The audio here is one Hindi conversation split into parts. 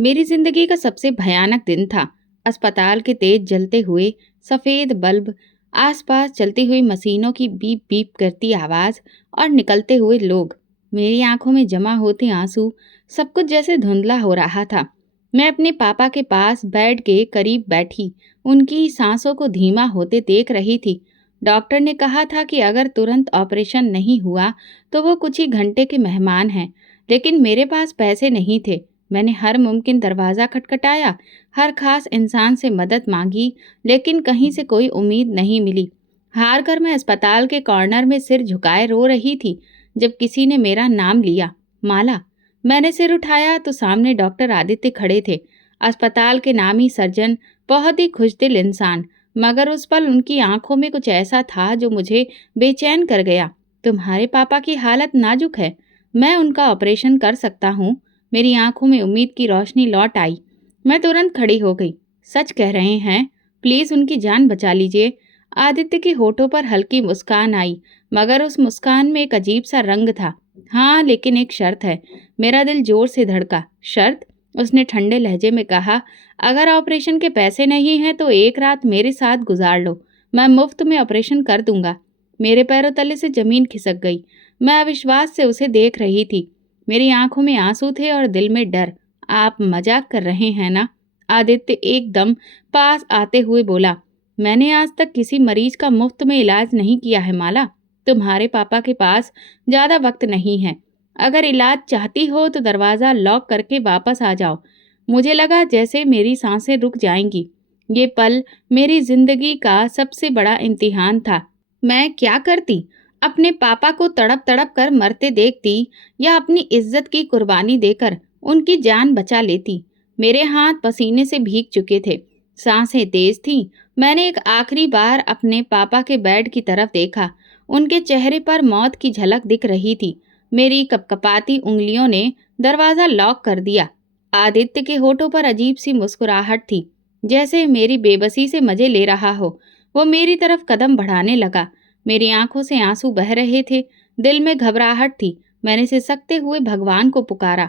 मेरी जिंदगी का सबसे भयानक दिन था। अस्पताल के तेज जलते हुए सफेद बल्ब, आसपास चलती हुई मशीनों की बीप बीप करती आवाज और निकलते हुए लोग। मेरी आंखों में जमा होते आंसू, सब कुछ जैसे धुंधला हो रहा था। मैं अपने पापा के पास बेड के करीब बैठी उनकी सांसों को धीमा होते देख रही थी। डॉक्टर ने कहा था कि अगर तुरंत ऑपरेशन नहीं हुआ तो वो कुछ ही घंटे के मेहमान हैं, लेकिन मेरे पास पैसे नहीं थे। मैंने हर मुमकिन दरवाज़ा खटखटाया, हर खास इंसान से मदद मांगी, लेकिन कहीं से कोई उम्मीद नहीं मिली। हार कर मैं अस्पताल के कॉर्नर में सिर झुकाए रो रही थी जब किसी ने मेरा नाम लिया, माला। मैंने सिर उठाया तो सामने डॉक्टर आदित्य खड़े थे। अस्पताल के नामी सर्जन, बहुत ही खुशदिल इंसान, मगर उस पल उनकी आंखों में कुछ ऐसा था जो मुझे बेचैन कर गया। तुम्हारे पापा की हालत नाजुक है, मैं उनका ऑपरेशन कर सकता हूँ। मेरी आंखों में उम्मीद की रोशनी लौट आई। मैं तुरंत खड़ी हो गई। सच कह रहे हैं, प्लीज उनकी जान बचा लीजिए। आदित्य के होठों पर हल्की मुस्कान आई, मगर उस मुस्कान में एक अजीब सा रंग था। हाँ, लेकिन एक शर्त है। मेरा दिल जोर से धड़का। शर्त? उसने ठंडे लहजे में कहा, अगर ऑपरेशन के पैसे नहीं हैं तो एक रात मेरे साथ गुजार लो, मैं मुफ्त में ऑपरेशन कर दूंगा। मेरे पैरों तले से जमीन खिसक गई। मैं अविश्वास से उसे देख रही थी। मेरी आंखों में आंसू थे और दिल में डर। आप मजाक कर रहे हैं ना? आदित्य एकदम पास आते हुए बोला, मैंने आज तक किसी मरीज का मुफ्त में इलाज नहीं किया है माला। तुम्हारे पापा के पास ज्यादा वक्त नहीं है। अगर इलाज चाहती हो तो दरवाजा लॉक करके वापस आ जाओ। मुझे लगा जैसे मेरी सांसें रुक जाएंगी। ये पल मेरी जिंदगी का सबसे बड़ा इम्तिहान था। मैं क्या करती? अपने पापा को तड़प तड़प कर मरते देखती या अपनी इज्जत की कुर्बानी देकर उनकी जान बचा लेती? मेरे हाथ पसीने से भीग चुके थे, सांसें तेज थीं। मैंने एक आखिरी बार अपने पापा के बेड की तरफ देखा। उनके चेहरे पर मौत की झलक दिख रही थी। मेरी कपकपाती उंगलियों ने दरवाजा लॉक कर दिया। आदित्य के होठों पर अजीब सी मुस्कुराहट थी, जैसे मेरी बेबसी से मजे ले रहा हो। वो मेरी तरफ कदम बढ़ाने लगा। मेरी आंखों से आंसू बह रहे थे, दिल में घबराहट थी। मैंने सिसकते हुए भगवान को पुकारा,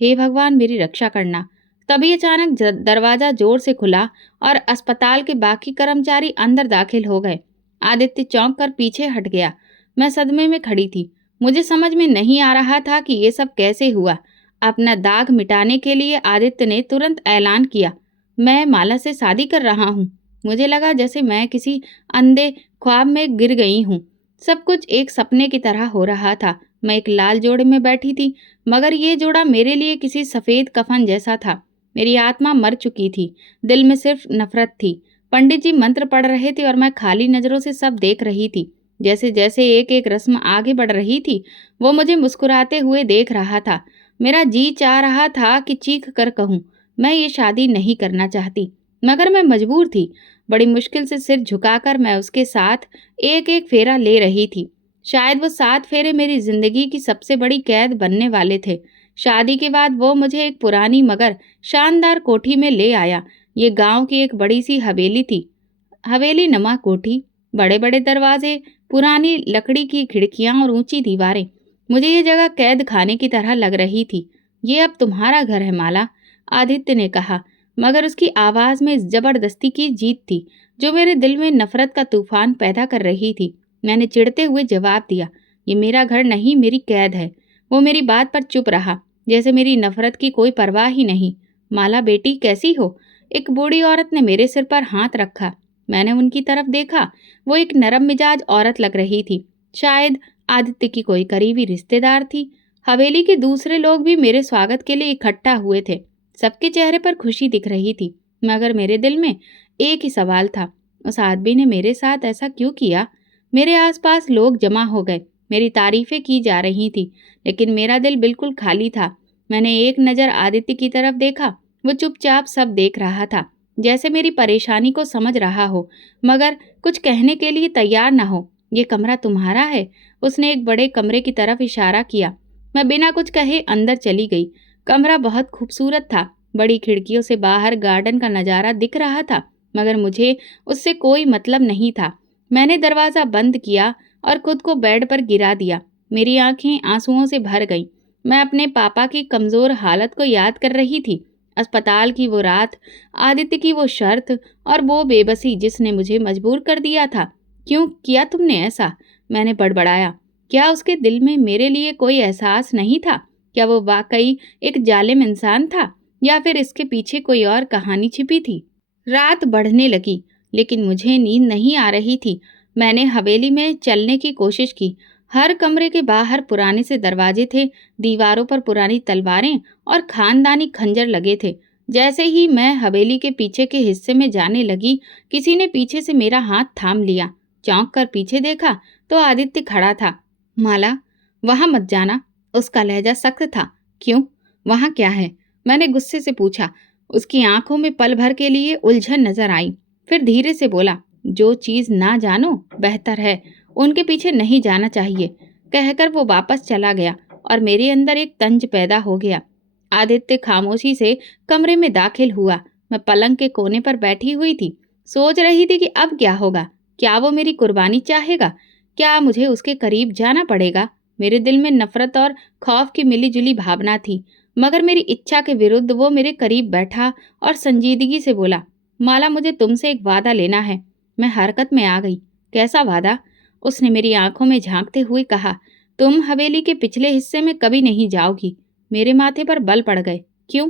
हे भगवान मेरी रक्षा करना। तभी अचानक दरवाजा जोर से खुला और अस्पताल के बाकी कर्मचारी अंदर दाखिल हो गए। आदित्य चौंक कर पीछे हट गया। मैं सदमे में खड़ी थी। मुझे समझ में नहीं आ रहा था कि ये सब कैसे हुआ। अपना दाग मिटाने के लिए आदित्य ने तुरंत ऐलान किया, मैं माला से शादी कर रहा हूँ। मुझे लगा जैसे मैं किसी अंधे ख्वाब में गिर गई हूँ। सब कुछ एक सपने की तरह हो रहा था। मैं एक लाल जोड़े में बैठी थी, मगर ये जोड़ा मेरे लिए किसी सफ़ेद कफन जैसा था। मेरी आत्मा मर चुकी थी, दिल में सिर्फ नफरत थी। पंडित जी मंत्र पढ़ रहे थे और मैं खाली नज़रों से सब देख रही थी। जैसे जैसे एक एक रस्म आगे बढ़ रही थी, वो मुझे मुस्कुराते हुए देख रहा था। मेरा जी चाह रहा था कि चीख कर कहूँ, मैं ये शादी नहीं करना चाहती, मगर मैं मजबूर थी। बड़ी मुश्किल से सिर झुकाकर मैं उसके साथ एक एक फेरा ले रही थी। शायद वो 7 फेरे मेरी जिंदगी की सबसे बड़ी कैद बनने वाले थे। शादी के बाद वो मुझे एक पुरानी मगर शानदार कोठी में ले आया। ये गांव की एक बड़ी सी हवेली थी। हवेली नमा कोठी, बड़े बड़े दरवाजे, पुरानी लकड़ी की खिड़कियां और ऊंची दीवारें। मुझे ये जगह कैद खाने की तरह लग रही थी। ये अब तुम्हारा घर है माला, आदित्य ने कहा, मगर उसकी आवाज़ में जबरदस्ती की जीत थी जो मेरे दिल में नफरत का तूफान पैदा कर रही थी। मैंने चिढ़ते हुए जवाब दिया, ये मेरा घर नहीं, मेरी कैद है। वो मेरी बात पर चुप रहा, जैसे मेरी नफरत की कोई परवाह ही नहीं। माला बेटी कैसी हो? एक बूढ़ी औरत ने मेरे सिर पर हाथ रखा। मैंने उनकी तरफ देखा। वो एक नरम मिजाज औरत लग रही थी, शायद आदित्य की कोई करीबी रिश्तेदार थी। हवेली के दूसरे लोग भी मेरे स्वागत के लिए इकट्ठा हुए थे। सबके चेहरे पर खुशी दिख रही थी, मगर मेरे दिल में एक ही सवाल था, उस आदमी ने मेरे साथ ऐसा क्यों किया? मेरे आसपास लोग जमा हो गए, मेरी तारीफें की जा रही थी, लेकिन मेरा दिल बिल्कुल खाली था। मैंने एक नज़र आदित्य की तरफ देखा। वो चुपचाप सब देख रहा था, जैसे मेरी परेशानी को समझ रहा हो, मगर कुछ कहने के लिए तैयार ना हो। ये कमरा तुम्हारा है? उसने एक बड़े कमरे की तरफ इशारा किया। मैं बिना कुछ कहे अंदर चली गई। कमरा बहुत खूबसूरत था। बड़ी खिड़कियों से बाहर गार्डन का नज़ारा दिख रहा था, मगर मुझे उससे कोई मतलब नहीं था। मैंने दरवाज़ा बंद किया और खुद को बेड पर गिरा दिया। मेरी आंखें आंसुओं से भर गईं। मैं अपने पापा की कमज़ोर हालत को याद कर रही थी। अस्पताल की वो रात, आदित्य की वो शर्त और वो बेबसी जिसने मुझे मजबूर कर दिया था। क्यों किया तुमने ऐसा? मैंने बड़बड़ाया। क्या उसके दिल में मेरे लिए कोई एहसास नहीं था? क्या वो वाकई एक जालिम इंसान था या फिर इसके पीछे कोई और कहानी छिपी थी? रात बढ़ने लगी, लेकिन मुझे नींद नहीं आ रही थी। मैंने हवेली में चलने की कोशिश की। हर कमरे के बाहर पुराने से दरवाजे थे, दीवारों पर पुरानी तलवारें और खानदानी खंजर लगे थे। जैसे ही मैं हवेली के पीछे के हिस्से में जाने लगी, किसी ने पीछे से मेरा हाथ थाम लिया। चौंक कर पीछे देखा तो आदित्य खड़ा था। माला, वहां मत जाना। उसका लहजा सख्त था। क्यों? वहां क्या है? मैंने गुस्से से पूछा। उसकी आंखों में पल भर के लिए उलझन नजर आई। फिर धीरे से बोला, जो चीज ना जानो बेहतर है उनके पीछे नहीं जाना चाहिए। कहकर वो वापस चला गया और मेरे अंदर एक तंज पैदा हो गया। आदित्य खामोशी से कमरे में दाखिल हुआ। मैं पलंग के कोने पर बैठी हुई थी। सोच रही थी कि अब क्या होगा। क्या वो मेरी कुर्बानी चाहेगा? क्या मुझे उसके करीब जाना पड़ेगा? मेरे दिल में नफरत और खौफ की मिलीजुली भावना थी, मगर मेरी इच्छा के विरुद्ध वो मेरे करीब बैठा और संजीदगी से बोला, माला, मुझे तुमसे एक वादा लेना है। मैं हरकत में आ गई। कैसा वादा? उसने मेरी आंखों में झांकते हुए कहा, तुम हवेली के पिछले हिस्से में कभी नहीं जाओगी। मेरे माथे पर बल पड़ गए। क्यों?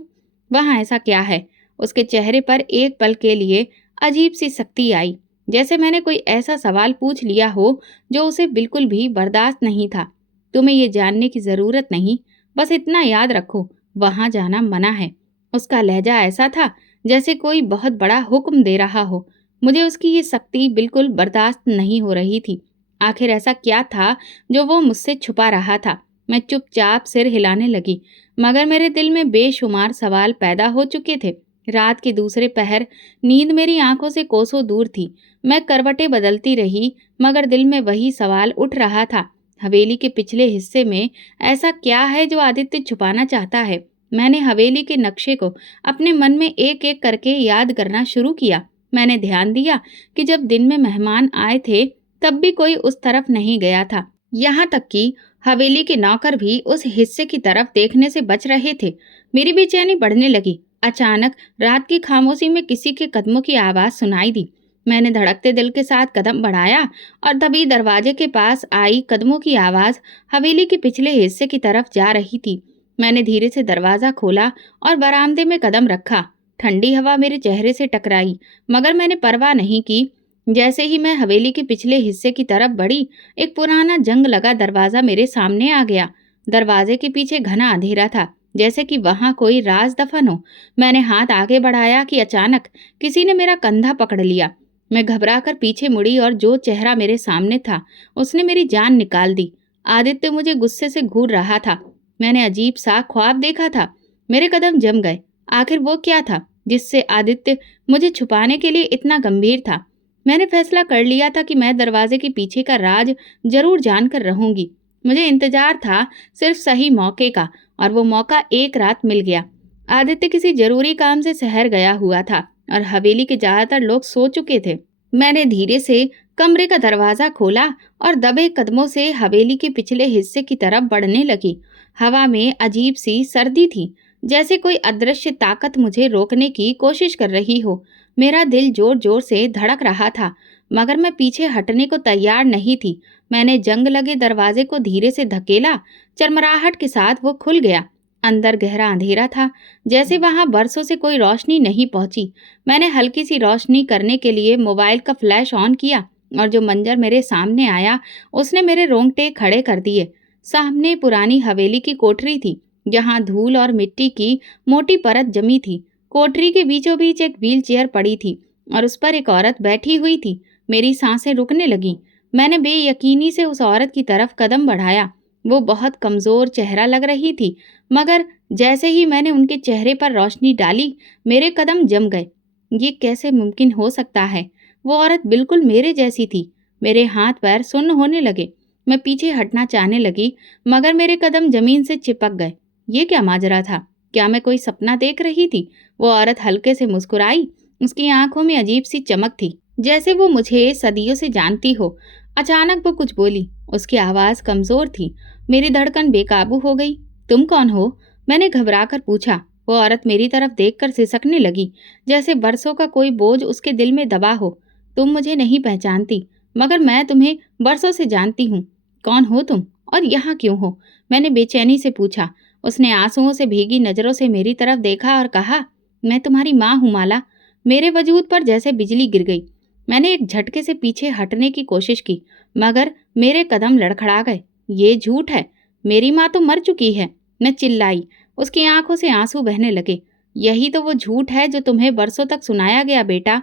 वहां ऐसा क्या है? उसके चेहरे पर एक पल के लिए अजीब सी सख्ती आई, जैसे मैंने कोई ऐसा सवाल पूछ लिया हो जो उसे बिल्कुल भी बर्दाश्त नहीं था। तुम्हें ये जानने की जरूरत नहीं, बस इतना याद रखो, वहां जाना मना है। उसका लहजा ऐसा था जैसे कोई बहुत बड़ा हुक्म दे रहा हो। मुझे उसकी ये सख्ती बिल्कुल बर्दाश्त नहीं हो रही थी। आखिर ऐसा क्या था जो वो मुझसे छुपा रहा था? मैं चुपचाप सिर हिलाने लगी, मगर मेरे दिल में बेशुमार सवाल पैदा हो चुके थे। रात के दूसरे पहर, नींद मेरी आंखों से कोसों दूर थी। मैं करवटें बदलती रही, मगर दिल में वही सवाल उठ रहा था। हवेली के पिछले हिस्से में ऐसा क्या है जो आदित्य छुपाना चाहता है? मैंने हवेली के नक्शे को अपने मन में एक एक करके याद करना शुरू किया। मैंने ध्यान दिया कि जब दिन में मेहमान आए थे तब भी कोई उस तरफ नहीं गया था। यहाँ तक कि हवेली के नौकर भी उस हिस्से की तरफ देखने से बच रहे थे। मेरी बेचैनी बढ़ने लगी। अचानक रात की खामोशी में किसी के कदमों की आवाज सुनाई दी। मैंने धड़कते दिल के साथ कदम बढ़ाया और तभी दरवाजे के पास आई कदमों की आवाज हवेली के पिछले हिस्से की तरफ जा रही थी। मैंने धीरे से दरवाजा खोला और बरामदे में कदम रखा। ठंडी हवा मेरे चेहरे से टकराई, मगर मैंने परवाह नहीं की। जैसे ही मैं हवेली के पिछले हिस्से की तरफ बढ़ी, एक पुराना जंग लगा दरवाजा मेरे सामने आ गया। दरवाजे के पीछे घना अंधेरा था, जैसे कि वहां कोई राज दफन हो। मैंने हाथ आगे बढ़ाया कि अचानक किसी ने मेरा कंधा पकड़ लिया। मैं घबराकर पीछे मुड़ी और जो चेहरा मेरे सामने था उसने मेरी जान निकाल दी। आदित्य मुझे गुस्से से घूर रहा था। मैंने अजीब सा ख्वाब देखा था। मेरे कदम जम गए। आखिर वो क्या था जिससे आदित्य मुझे छुपाने के लिए इतना गंभीर था? मैंने फैसला कर लिया था कि मैं दरवाजे के पीछे का राज जरूर जानकर रहूंगी। मुझे इंतजार था सिर्फ सही मौके का, और वो मौका एक रात मिल गया। आदित्य किसी जरूरी काम से शहर गया हुआ था और हवेली के ज्यादातर लोग सो चुके थे। मैंने धीरे से कमरे का दरवाजा खोला और दबे कदमों से हवेली के पिछले हिस्से की तरफ बढ़ने लगी। हवा में अजीब सी सर्दी थी, जैसे कोई अदृश्य ताकत मुझे रोकने की कोशिश कर रही हो। मेरा दिल जोर जोर से धड़क रहा था, मगर मैं पीछे हटने को तैयार नहीं थी। मैंने जंग लगे दरवाजे को धीरे से धकेला। चरमराहट के साथ वो खुल गया। अंदर गहरा अंधेरा था, जैसे वहां बरसों से कोई रोशनी नहीं पहुंची। मैंने हल्की सी रोशनी करने के लिए मोबाइल का फ्लैश ऑन किया और जो मंजर मेरे सामने आया उसने मेरे रोंगटे खड़े कर दिए। सामने पुरानी हवेली की कोठरी थी, जहां धूल और मिट्टी की मोटी परत जमी थी। कोठरी के बीचों बीच एक व्हील चेयर पड़ी थी और उस पर एक औरत बैठी हुई थी। मेरी सांसें रुकने लगीं। मैंने बेयकीनी से उस औरत की तरफ कदम बढ़ाया। वो बहुत कमजोर चेहरा लग रही थी, मगर जैसे ही मैंने उनके चेहरे पर रोशनी डाली, मेरे कदम जम गए। ये कैसे मुमकिन हो सकता है? वो औरत बिल्कुल मेरे जैसी थी। मेरे हाथ पैर सुन्न होने लगे। मैं पीछे हटना चाहने लगी, मगर मेरे कदम जमीन से चिपक गए। ये क्या माजरा था? क्या मैं कोई सपना देख रही थी? वो औरत हल्के से मुस्कुराई। उसकी आंखों में अजीब सी चमक थी, जैसे वो मुझे सदियों से जानती हो। अचानक वो कुछ बोली। उसकी आवाज कमजोर थी। मेरी धड़कन बेकाबू हो गई। तुम कौन हो? मैंने घबराकर पूछा। वो औरत मेरी तरफ देखकर सिसकने लगी, जैसे बरसों का कोई बोझ उसके दिल में दबा हो। तुम मुझे नहीं पहचानती, मगर मैं तुम्हें बरसों से जानती हूँ। कौन हो तुम और यहाँ क्यों हो? मैंने बेचैनी से पूछा। उसने आंसुओं से भीगी नजरों से मेरी तरफ देखा और कहा, मैं तुम्हारी माँ हूँ माला। मेरे वजूद पर जैसे बिजली गिर गई। मैंने एक झटके से पीछे हटने की कोशिश की, मगर मेरे कदम लड़खड़ा गए। ये झूठ है, मेरी माँ तो मर चुकी है। मैं चिल्लाई। उसकी आंखों से आंसू बहने लगे। यही तो वो झूठ है जो तुम्हें बरसों तक सुनाया गया बेटा।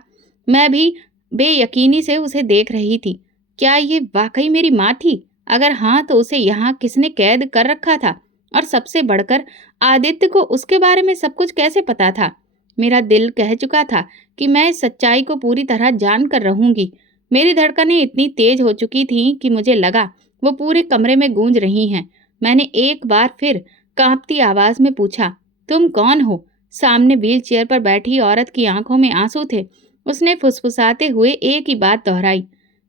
मैं भी बेयकीनी से उसे देख रही थी। क्या ये वाकई मेरी माँ थी? अगर हाँ, तो उसे यहाँ किसने कैद कर रखा था? और सबसे बढ़कर आदित्य को उसके बारे में सब कुछ कैसे पता था? मेरा दिल कह चुका था कि मैं इस सच्चाई को पूरी तरह जान कर रहूंगी। मेरी धड़कनें इतनी तेज हो चुकी थीं कि मुझे लगा वो पूरे कमरे में गूंज रही हैं। मैंने एक बार फिर कांपती आवाज में पूछा, तुम कौन हो? सामने व्हील चेयर पर बैठी औरत की आंखों में आंसू थे। उसने फुसफुसाते हुए एक ही बात दोहराई,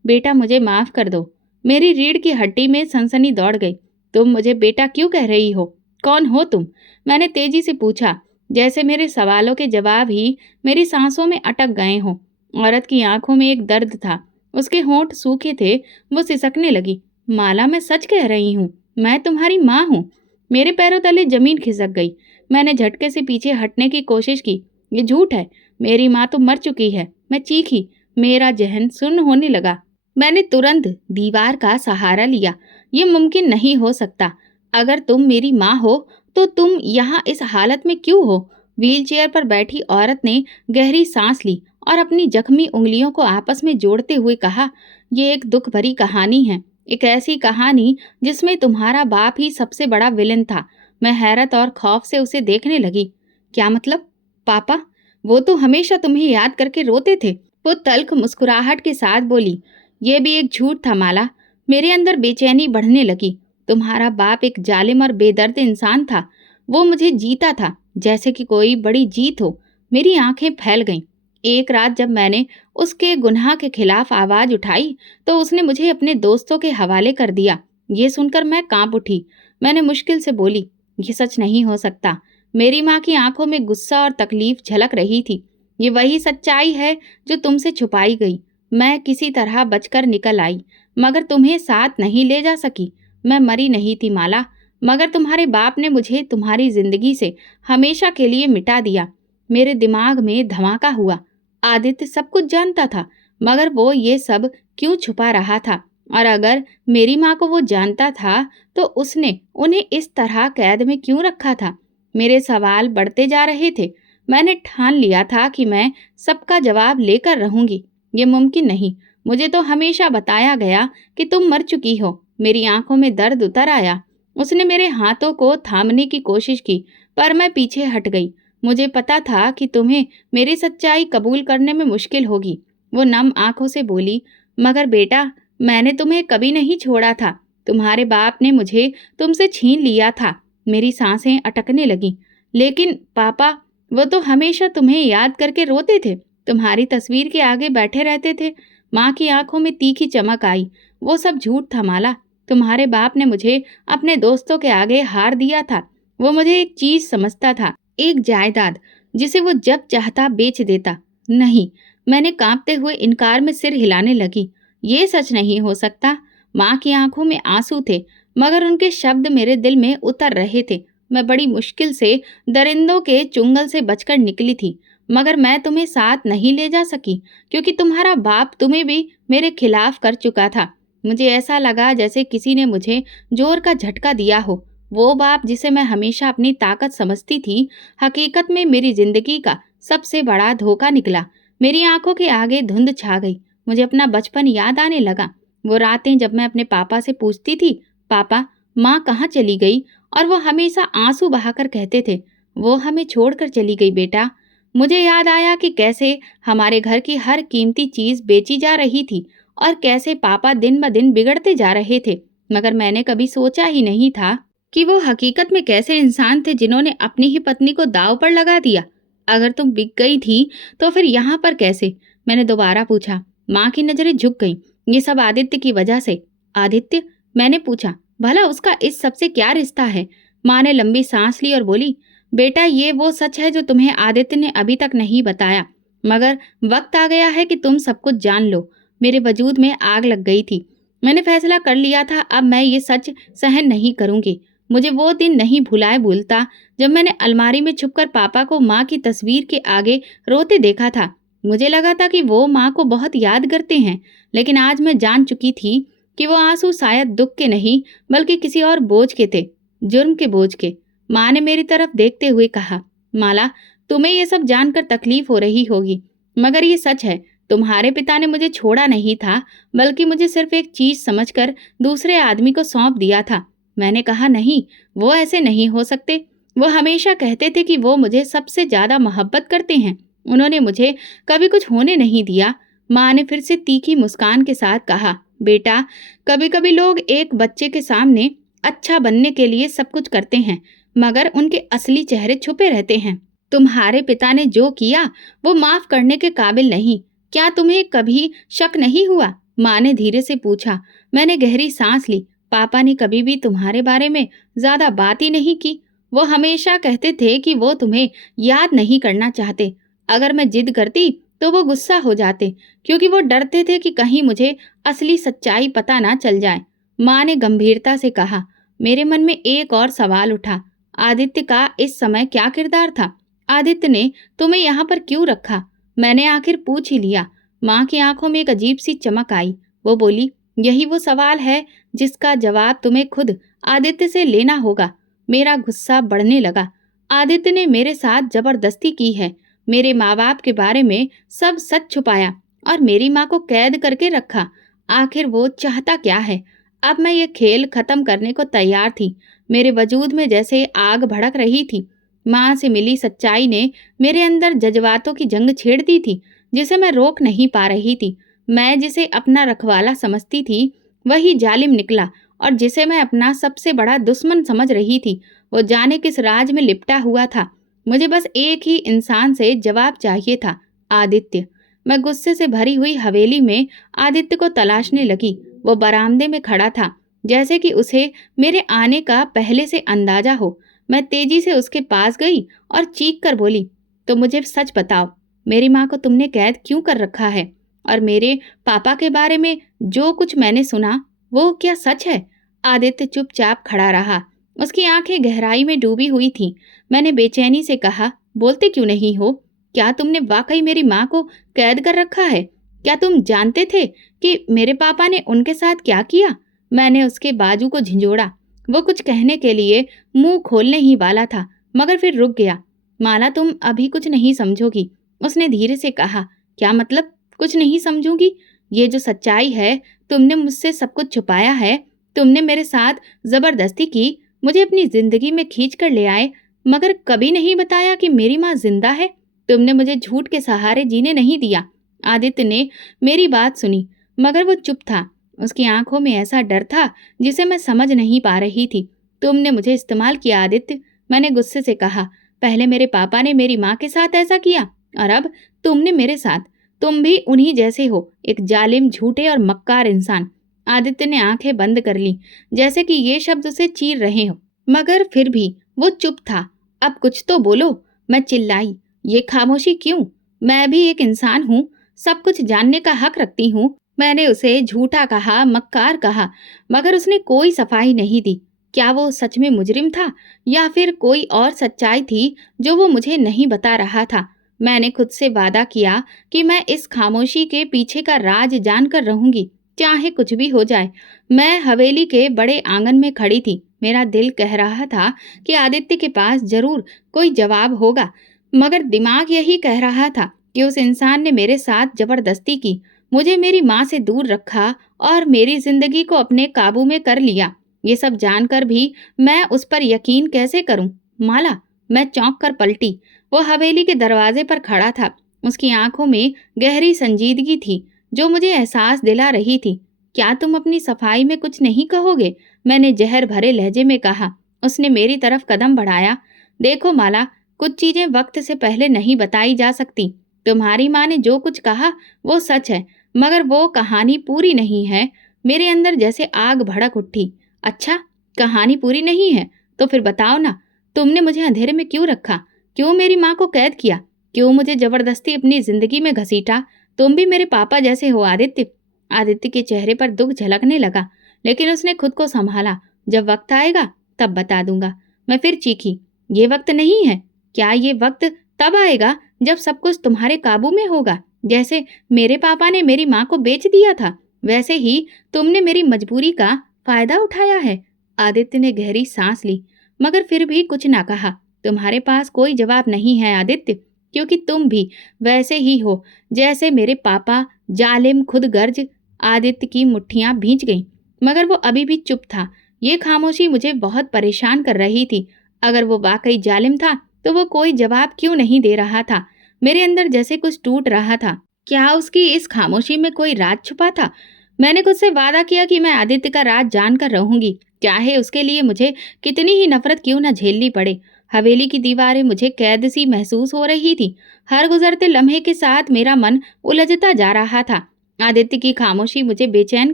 बेटा मुझे माफ कर दो। मेरी रीढ़ की हड्डी में सनसनी दौड़ गई। तुम मुझे बेटा क्यों कह रही हो? कौन हो तुम? मैंने तेजी से पूछा, जैसे मेरे सवालों के जवाब ही मेरी सांसों में अटक गए हों। औरत की आंखों में एक दर्द था, उसके होंठ सूखे थे। वो सिसकने लगी, माला मैं सच कह रही हूँ, मैं तुम्हारी माँ हूँ। मेरे पैरों तले जमीन खिसक गई। मैंने झटके से पीछे हटने की कोशिश की। ये झूठ है, मेरी माँ तो मर चुकी है। मैं चीखी। मेरा जहन सुन्न होने लगा। मैंने तुरंत दीवार का सहारा लिया। ये मुमकिन नहीं हो सकता। अगर तुम मेरी माँ हो तो तुम यहाँ इस हालत में क्यों हो? व्हीलचेयर पर बैठी औरत ने गहरी सांस ली और अपनी जख्मी उंगलियों को आपस में जोड़ते हुए कहा, ये एक दुख भरी कहानी है। एक ऐसी कहानी जिसमें तुम्हारा बाप ही सबसे बड़ा विलेन था। मैं हैरत और खौफ से उसे देखने लगी। क्या मतलब? पापा? वो तो हमेशा तुम्हें याद करके रोते थे। वो तल्ख मुस्कुराहट के साथ बोली, ये भी एक झूठ था माला। मेरे अंदर बेचैनी बढ़ने लगी। तुम्हारा बाप एक जालिम और बेदर्द इंसान था। वो मुझे जीता था, जैसे कि कोई बड़ी जीत हो। मेरी आंखें फैल गईं। एक रात जब मैंने उसके गुनाह के खिलाफ आवाज उठाई तो उसने मुझे अपने दोस्तों के हवाले कर दिया। ये सुनकर मैं कांप उठी। मैंने मुश्किल से बोली, ये सच नहीं हो सकता। मेरी माँ की आंखों में गुस्सा और तकलीफ झलक रही थी। ये वही सच्चाई है जो तुमसे छुपाई गई। मैं किसी तरह बचकर निकल आई, मगर तुम्हें साथ नहीं ले जा सकी। मैं मरी नहीं थी माला, मगर तुम्हारे बाप ने मुझे तुम्हारी जिंदगी से हमेशा के लिए मिटा दिया। मेरे दिमाग में धमाका हुआ। आदित्य सब कुछ जानता था, मगर वो ये सब क्यों छुपा रहा था? और अगर मेरी माँ को वो जानता था तो उसने उन्हें इस तरह कैद में क्यों रखा था? मेरे सवाल बढ़ते जा रहे थे। मैंने ठान लिया था कि मैं सबका जवाब लेकर रहूंगी। ये मुमकिन नहीं। मुझे तो हमेशा बताया गया कि तुम मर चुकी हो। मेरी आंखों में दर्द उतर आया। उसने मेरे हाथों को थामने की कोशिश की, पर मैं पीछे हट गई। मुझे पता था कि तुम्हें मेरी सच्चाई कबूल करने में मुश्किल होगी। वो नम आंखों से बोली, मगर बेटा, मैंने तुम्हें कभी नहीं छोड़ा था। तुम्हारे बाप ने मुझे तुमसे छीन लिया था। मेरी सांसें अटकने लगीं। लेकिन पापा, वो तो हमेशा तुम्हें याद करके रोते थे, तुम्हारी तस्वीर के आगे बैठे रहते थे। माँ की आंखों में तीखी चमक आई। वो सब झूठ था माला। तुम्हारे बाप ने मुझे अपने दोस्तों के आगे हार दिया था। वो मुझे एक चीज समझता था, एक जायदाद, जिसे वो जब चाहता बेच देता। नहीं, मैंने कांपते हुए इनकार में सिर हिलाने लगी। ये सच नहीं हो सकता। माँ की आंखों में आंसू थे, मगर उनके शब्द मेरे दिल में उतर रहे थे। मैं बड़ी मुश्किल से दरिंदों के चुंगल से बचकर निकली थी, मगर मैं तुम्हें साथ नहीं ले जा सकी, क्योंकि तुम्हारा बाप तुम्हें भी मेरे खिलाफ कर चुका था। मुझे ऐसा लगा जैसे किसी ने मुझे जोर का झटका दिया हो। वो बाप जिसे मैं हमेशा अपनी ताकत समझती थी, हकीकत में मेरी जिंदगी का सबसे बड़ा धोखा निकला। मेरी आंखों के आगे धुंध छा गई। मुझे अपना बचपन याद आने लगा। वो रातें जब मैं अपने पापा से पूछती थी, पापा, माँ कहाँ चली गई? और वो हमेशा आंसू बहाकर कहते थे, वो हमें छोड़कर चली गई बेटा। मुझे याद आया कि कैसे हमारे घर की हर कीमती चीज बेची जा रही थी और कैसे पापा दिन ब दिन बिगड़ते जा रहे थे। मगर मैंने कभी सोचा ही नहीं था कि वो हकीकत में कैसे इंसान थे जिन्होंने अपनी ही पत्नी को दांव पर लगा दिया। अगर तुम बिक गई थी तो फिर यहाँ पर कैसे? मैंने दोबारा पूछा। माँ की नजरें झुक गईं। ये सब आदित्य की वजह से। आदित्य? मैंने पूछा, भला उसका इस सब से क्या रिश्ता है? माँ ने लंबी सांस ली और बोली, बेटा, ये वो सच है जो तुम्हें आदित्य ने अभी तक नहीं बताया, मगर वक्त आ गया है कि तुम सब कुछ जान लो। मेरे वजूद में आग लग गई थी। मैंने फैसला कर लिया था, अब मैं ये सच सहन नहीं करूंगी। मुझे वो दिन नहीं भुलाए भूलता जब मैंने अलमारी में छुपकर पापा को माँ की तस्वीर के आगे रोते देखा था। मुझे लगा था कि वो माँ को बहुत याद करते हैं, लेकिन आज मैं जान चुकी थी कि वो आंसू शायद दुख के नहीं बल्कि किसी और बोझ के थे, जुर्म के बोझ के। माँ ने मेरी तरफ देखते हुए कहा, माला, तुम्हें ये सब जानकर तकलीफ हो रही होगी, मगर ये सच है। तुम्हारे पिता ने मुझे छोड़ा नहीं था, बल्कि मुझे सिर्फ एक चीज समझकर दूसरे आदमी को सौंप दिया था। मैंने कहा, नहीं, वो ऐसे नहीं हो सकते। वो हमेशा कहते थे कि वो मुझे सबसे ज्यादा मोहब्बत करते हैं। उन्होंने मुझे कभी कुछ होने नहीं दिया। माँ ने फिर से तीखी मुस्कान के साथ कहा, बेटा, कभी कभी लोग एक बच्चे के सामने अच्छा बनने के लिए सब कुछ करते हैं, मगर उनके असली चेहरे छुपे रहते हैं। तुम्हारे पिता ने जो किया वो माफ करने के काबिल नहीं। क्या तुम्हें कभी शक नहीं हुआ? माँ ने धीरे से पूछा। मैंने गहरी सांस ली। पापा ने कभी भी तुम्हारे बारे में ज्यादा बात ही नहीं की। वो हमेशा कहते थे कि वो तुम्हें याद नहीं करना चाहते। अगर मैं जिद करती तो वो गुस्सा हो जाते, क्योंकि वो डरते थे कि कहीं मुझे असली सच्चाई पता ना चल जाए। माँ ने गंभीरता से कहा। मेरे मन में एक और सवाल उठा। आदित्य का इस समय क्या किरदार था? आदित्य ने तुम्हें यहाँ पर क्यों रखा? मैंने आखिर पूछ ही लिया। माँ की आंखों में एक अजीब सी चमक आई। वो बोली, यही वो सवाल है जिसका जवाब तुम्हें खुद आदित्य से लेना होगा। मेरा गुस्सा बढ़ने लगा। आदित्य ने मेरे साथ जबरदस्ती की है, मेरे माँ बाप के बारे में सब सच छुपाया और मेरी माँ को कैद करके रखा। आखिर वो चाहता क्या है? अब मैं ये खेल खत्म करने को तैयार थी। मेरे वजूद में जैसे आग भड़क रही थी। माँ से मिली सच्चाई ने मेरे अंदर जज्बातों की जंग छेड़ दी थी, जिसे मैं रोक नहीं पा रही थी। मैं जिसे अपना रखवाला समझती थी, वही जालिम निकला, और जिसे मैं अपना सबसे बड़ा दुश्मन समझ रही थी, वो जाने किस राज में लिपटा हुआ था। मुझे बस एक ही इंसान से जवाब चाहिए था, आदित्य। मैं गुस्से से भरी हुई हवेली में आदित्य को तलाशने लगी। वो बरामदे में खड़ा था, जैसे कि उसे मेरे आने का पहले से अंदाजा हो। मैं तेजी से उसके पास गई और चीख कर बोली, तो मुझे सच बताओ, मेरी माँ को तुमने कैद क्यों कर रखा है? और मेरे पापा के बारे में जो कुछ मैंने सुना, वो क्या सच है? आदित्य चुपचाप खड़ा रहा। उसकी आंखें गहराई में डूबी हुई थीं। मैंने बेचैनी से कहा, बोलते क्यों नहीं हो? क्या तुमने वाकई मेरी माँ को कैद कर रखा है? क्या तुम जानते थे कि मेरे पापा ने उनके साथ क्या किया? मैंने उसके बाजू को झिंझोड़ा। वो कुछ कहने के लिए मुंह खोलने ही वाला था, मगर फिर रुक गया। माला, तुम अभी कुछ नहीं समझोगी, उसने धीरे से कहा। क्या मतलब कुछ नहीं समझूंगी? ये जो सच्चाई है, तुमने मुझसे सब कुछ छुपाया है। तुमने मेरे साथ जबरदस्ती की, मुझे अपनी जिंदगी में खींच कर ले आए, मगर कभी नहीं बताया कि मेरी माँ जिंदा है। तुमने मुझे झूठ के सहारे जीने नहीं दिया। आदित्य ने मेरी बात सुनी, मगर वो चुप था। उसकी आंखों में ऐसा डर था जिसे मैं समझ नहीं पा रही थी। तुमने मुझे इस्तेमाल किया आदित्य, मैंने गुस्से से कहा। पहले मेरे पापा ने मेरी माँ के साथ ऐसा किया, और अब तुमने मेरे साथ। तुम भी उन्हीं जैसे हो, एक जालिम, झूठे और मक्कार इंसान। आदित्य ने आंखें बंद कर ली, जैसे कि ये शब्द उसे चीर रहे हो, मगर फिर भी वो चुप था। अब कुछ तो बोलो, मैं चिल्लाई। ये खामोशी क्यों? मैं भी एक इंसान हूँ, सब कुछ जानने का हक रखती हूँ। मैंने उसे झूठा कहा, मक्कार कहा, मगर उसने कोई सफाई नहीं दी। क्या वो सच में मुजरिम था, या फिर कोई और सच्चाई थी जो वो मुझे नहीं बता रहा था? मैंने खुद से वादा किया कि मैं इस खामोशी के पीछे का राज जानकर रहूंगी, चाहे कुछ भी हो जाए। मैं हवेली के बड़े आंगन में खड़ी थी। मेरा दिल कह रहा था कि आदित्य के पास जरूर कोई जवाब होगा, मगर दिमाग यही कह रहा था कि उस इंसान ने मेरे साथ जबरदस्ती की, मुझे मेरी माँ से दूर रखा और मेरी जिंदगी को अपने काबू में कर लिया। ये सब जानकर भी मैं उस पर यकीन कैसे करूं? माला, मैं चौंक कर पलटी। वो हवेली के दरवाजे पर खड़ा था। उसकी आंखों में गहरी संजीदगी थी, जो मुझे एहसास दिला रही थी। क्या तुम अपनी सफाई में कुछ नहीं कहोगे? मैंने जहर भरे लहजे में कहा। उसने मेरी तरफ कदम बढ़ाया। देखो माला, कुछ चीजें वक्त से पहले नहीं बताई जा सकती। तुम्हारी माँ ने जो कुछ कहा वो सच है, मगर वो कहानी पूरी नहीं है। मेरे अंदर जैसे आग भड़क उठी। अच्छा, कहानी पूरी नहीं है तो फिर बताओ ना, तुमने मुझे अंधेरे में क्यों रखा? क्यों मेरी माँ को कैद किया? क्यों मुझे जबरदस्ती अपनी जिंदगी में घसीटा? तुम भी मेरे पापा जैसे हो आदित्य। आदित्य के चेहरे पर दुख झलकने लगा, लेकिन उसने खुद को संभाला। जब वक्त आएगा तब बता दूंगा। मैं फिर चीखी, ये वक्त नहीं है। क्या ये वक्त तब आएगा जब सब कुछ तुम्हारे काबू में होगा? जैसे मेरे पापा ने मेरी माँ को बेच दिया था, वैसे ही तुमने मेरी मजबूरी का फायदा उठाया है। आदित्य ने गहरी सांस ली, मगर फिर भी कुछ ना कहा। तुम्हारे पास कोई जवाब नहीं है आदित्य, क्योंकि तुम भी वैसे ही हो जैसे मेरे पापा, जालिम खुदगर्ज। आदित्य की मुट्ठियां भींच गईं, मगर वो अभी भी चुप था। ये खामोशी मुझे बहुत परेशान कर रही थी। अगर वो वाकई जालिम था तो वो कोई जवाब क्यों नहीं दे रहा था? मेरे अंदर जैसे कुछ टूट रहा था। क्या उसकी इस खामोशी में कोई राज छुपा था? मैंने खुद से वादा किया कि मैं आदित्य का राज जानकर रहूंगी, चाहे उसके लिए मुझे कितनी ही नफरत क्यों न झेलनी पड़े। हवेली की दीवारें मुझे कैद सी महसूस हो रही थी। हर गुजरते लम्हे के साथ मेरा मन उलझता जा रहा था। आदित्य की खामोशी मुझे बेचैन